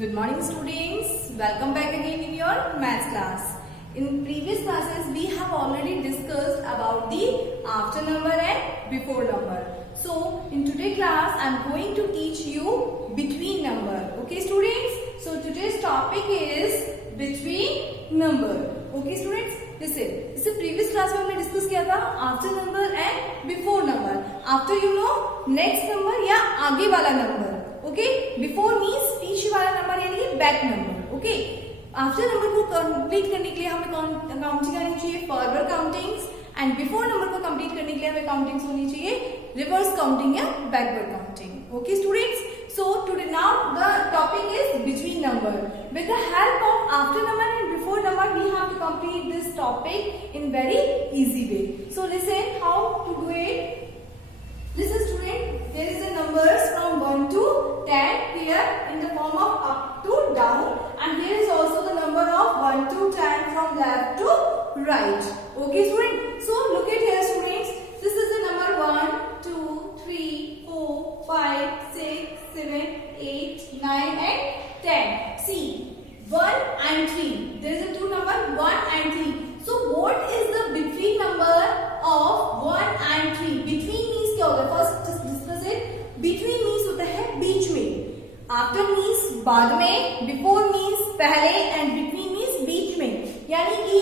Good morning students. Welcome back again in your maths class. In previous classes we have already discussed about the after number and before number. So in today's class I am going to teach you between number. Okay students? So today's topic is between number. Okay students? Listen. इससे previous class में हमने discuss किया था after number and before number. After you know next number या आगे वाला number. Okay before means पीछे वाला नंबर यानी कि back number. Okay after number को कंप्लीट करने के लिए हमें काउंटिंग आनी चाहिए forward countings and before number को कंप्लीट करने के लिए हमें काउंटिंग्स होनी चाहिए रिवर्स काउंटिंग या backward counting. Okay students, so today now the topic is between number. With the help of after number and before number we have to complete this topic in very easy way. So listen how to do it. Listen student, there is the numbers from 1 to 10 here in the form of up to down, and here is also the number of 1 to 10 from left to right. Okay student, so look at here students, this is the number 1, 2, 3, 4, 5, 6, 7, 8, 9 and 10. See, 1 and 3, there is a two number 1 and 3. So what is the between number of 1 and 3? Between means क्या होता है? First discuss it. Between means होता है बीच में, after means बाद में, before means पहले and between means बीच में. यानी कि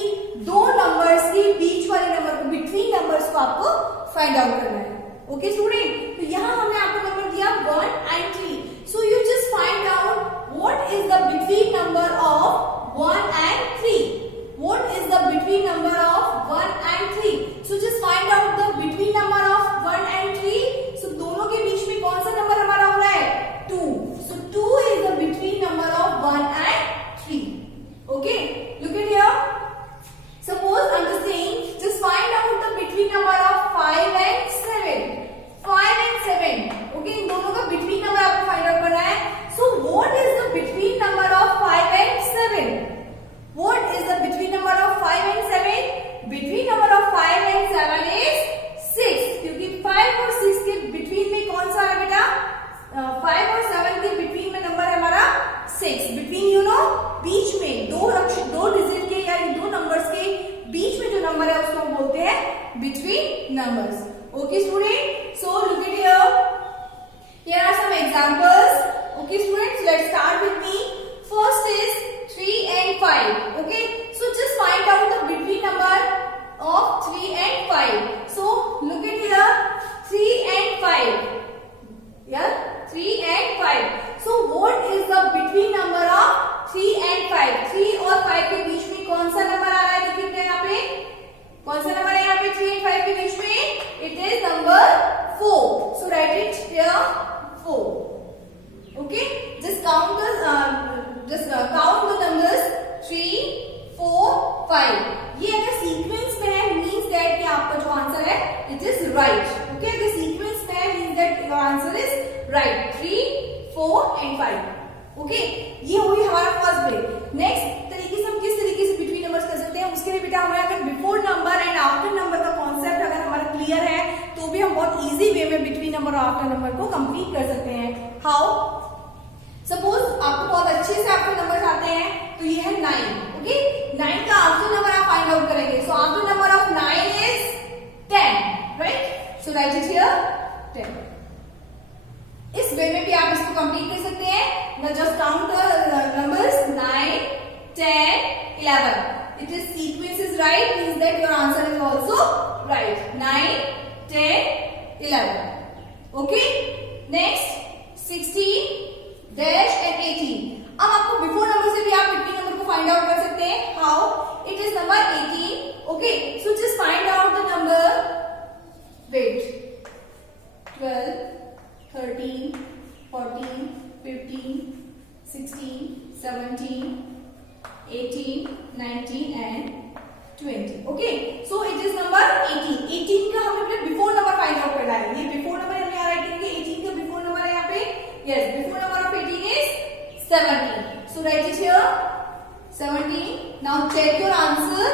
दो नंबर्स के बीच वाले नंबर को, बिटवीन नंबर्स को आपको फाइंड आउट करना है. ओके स्टूडेंट, तो यहाँ हमने आपको नंबर दिया 1 and 3. So you just find out what is the between number of 1 and 3. What is the between number of 1 and 3? So just find out the between number of 1 and 3. So दोनों के बीच में कौन सा number हमारा हो रहा है? 2. So 2 is the between number of 1 and 3. Okay? Look at here. Suppose I'm just saying, just find out the between number of 5 and 7. 5 and 7. Okay? इन दोनों का between number आपको find out करना है. So what is the between number of 5 and 7? What is the between number of 5 and 7? Between number of 5 and 7 is 6. क्योंकि 5 और 6 के between में कौन सा है बेटा? 5 और 7 के between में नंबर है हमारा 6. Between you know बीच में दो डिजिट के या दो नंबर्स के बीच में जो नंबर है उसको हम बोलते हैं between numbers. Okay student, so look at here. Here are some examples. Okay students, let's start with me. First is 3 and 5. Okay, so just find out the between number of 3 and 5. So look at here, 3 and 5. Yeah, 3 and 5. So what is the between number of 3 and 5? 3 और 5 के बीच में कौन सा number आ रहा है? देखिए बेटा यहाँ पे कौन सा नंबर है यहाँ पे 3 and 5 के बीच में? It is number 4. So write it here 4. Okay, just count the numbers 3, 4, 5. ये अगर सीक्वेंस में है means that कि आपका जो आंसर है it is right. Okay, अगर सीक्वेंस में है means that your answer is right. 3, 4 and 5. Okay, ये हुई हमारा फर्स्ट वे. नेक्स्ट तरीके से हम किस तरीके से बिटवीन नंबर्स कर सकते हैं उसके लिए बेटा हमारा अगर before number and after number का कॉन्सेप्ट अगर हमारा क्लियर है तो भी हम बहुत इजी वे में बिटवीन नंबर और आफ्टर नंबर को कंप्लीट कर सकते हैं. हाउ? सपोज आपको बहुत अच्छे से आपके नंबर आते हैं तो ये है 9. ओके, 9 का आफ्टर नंबर आप फाइंड आउट करेंगे. So after number of 9 is 10. Right, so write it here 10. इस वे में भी आप इसको कंप्लीट कर सकते हैं. Now just count the numbers 9, 10, 11. It is sequence is right means that your answer is also right. 9, 10, 11. Okay, next 16 dash and 18. अब आपको बिफोर नंबर से भी आप बिटवीन नंबर को फाइंड आउट कर सकते हैं. How? It is number 18. Okay, so just find out the number. Wait, 12, 13, 14, 15, 16, 17, 18, 19 and 20. Okay, so it is number 18. 18 का हमें बिफोर नंबर फाइंड आउट करना है. ये बिफोर नंबर हमने यहाँ राइट किया. 18 का बिफोर नंबर है यहाँ पे. Yes, before number of 18 is 17. So write it here 17. Now check your answer.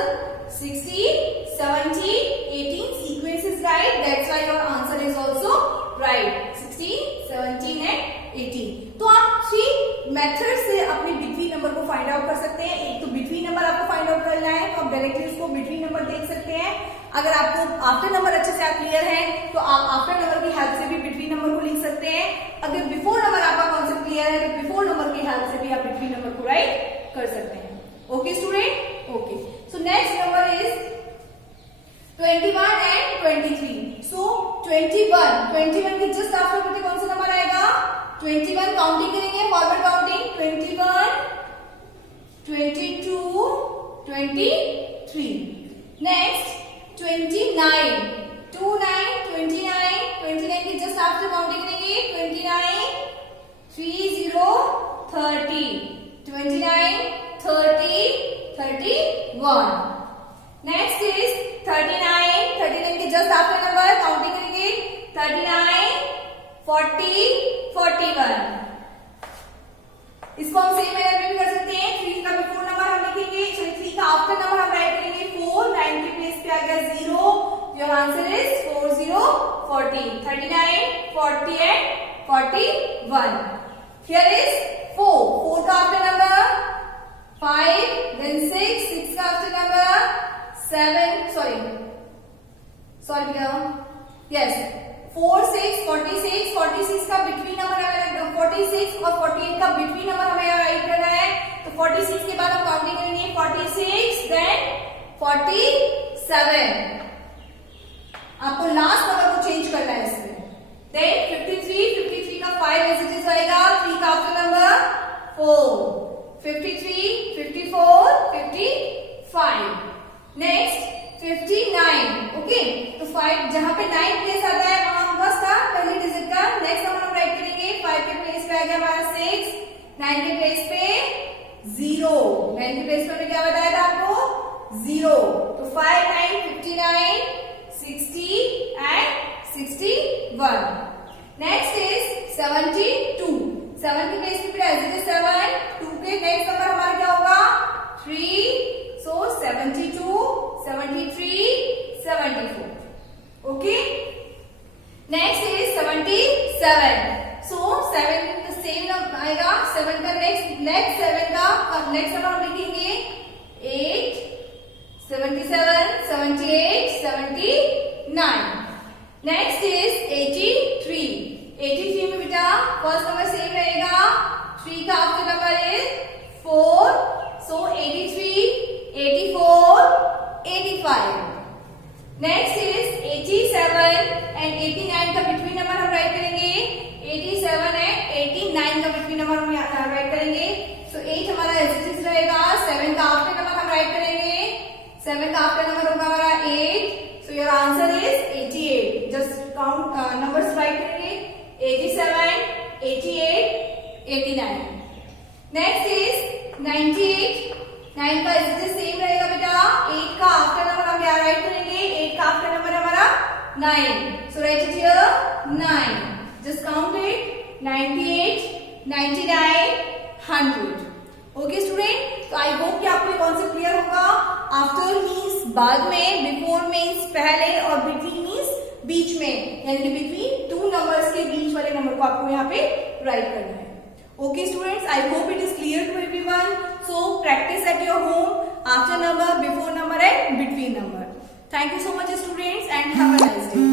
16, 17, 18. Sequence is right. That's why your answer is also right. 16, 17 and 18. तो आप 3 मेथड से नंबर को फाइंड आउट कर सकते हैं। एक तो बिटवीन नंबर आपको फाइंड आउट करना है, तो आप डायरेक्टली उसको बिटवीन नंबर देख सकते हैं। अगर आपको आफ्टर नंबर अच्छे से क्लियर है तो आप आफ्टर नंबर की हेल्प से भी बिटवीन नंबर को लिख सकते हैं। अगर बिफोर नंबर आपका कॉन्सेप्ट क्लियर है तो बिफोर नंबर की हेल्प से भी आप बिटवीन नंबर को राइट कर सकते हैं। Okay student, okay. So next number is 21 and 23. So 21 के जस्ट आफ्टर में कौन सा नंबर आएगा? 21 काउंटिंग करेंगे, फॉरवर्ड काउंटिंग 21, 22, 23. नेक्स्ट 29, 29 के जस्ट आफ्टर काउंटिंग करेंगे 29, 30, 30, 29, 30, 31. नेक्स्ट इज 39 के जस्ट आफ्टर नंबर काउंटिंग करेंगे 39, 40, 41. इसको हम सेम मैनर में भी कर सकते हैं। 3 का बिफोर नंबर हम लिखेंगे, 3 का आफ्टर नंबर हम राइट करेंगे 4, 9 के प्लेस पे आ गया 0. Your answer is 40, 40, 39, 40 and 41. Here is 4 का आफ्टर नंबर 5, then 6 का आफ्टर नंबर 7, sorry बेटा, yes 4, 6, 46 का बिटवीन नंबर हमें 46 और 48 का बिटवीन नंबर हमें राइट करना है। तो 46 के बाद हम काउंटिंग करेंगे 46, then 47. आपको लास्ट नंबर को चेंज करना है इसमें। देन 53 का 5 एज इट इज आएगा, 3 का आफ्टर नंबर 4, 53, 54, 55. नेक्स्ट 59. ओके, तो 5 जहां पे 9 प्लेस आता है वहां बस था पहले डिजिट का। नेक्स्ट नंबर हम राइट करेंगे 5 के प्लेस पे आ गया हमारा 6, 9 के प्लेस पे 0, 9 के प्लेस पे क्या बताया था आपको 0. तो 5, 9, 59, 60 and 61. Next is 72. 7 के प्लेस पे एज इट इज 7. 2 के नेक्स्ट नंबर हमारा क्या होगा 3. So 72, 73, 74. Okay. Next is 77. So 7 the same number आएगा। 7 का next 7 का next नंबर हम लिखेंगे 8, 77, 78, 79. Next is 83. 83 में बेटा फर्स्ट नंबर सेम रहेगा। 3 का after number is 4. So 83, 84, 85. Next is 87 and 89 का बिटवीन नंबर हम राइट करेंगे। 87 and 89 का बिटवीन नंबर हम राइट करेंगे। So 8 हमारा एज इट इज रहेगा। 7 का आफ्टर नंबर हम राइट करेंगे। 7 का आफ्टर नंबर होगा हमारा 8. So your answer is 88. Just count numbers right करेंगे 87, 88, 89. Next is 98. 9 का इज सेम रहेगा बेटा। 8 का आफ्टर नंबर हम यहाँ राइट करेंगे। 8 का आफ्टर नंबर हमारा 9. So write it here 9. Just count it 98, 99, 100. Okay student, तो आई होप कि आपको ये कॉन्सेप्ट क्लियर होगा। आफ्टर मीन्स बाद में, बिफोर मीन्स पहले और बिटवीन मीन्स बीच में, यानी कि बिटवीन 2 नंबर्स के बीच वाले नंबर को आपको यहाँ पे राइट करना है। Okay students, I hope it is clear to everyone. So practice at your home, after number, before number and between number. Thank you so much students and have a nice day.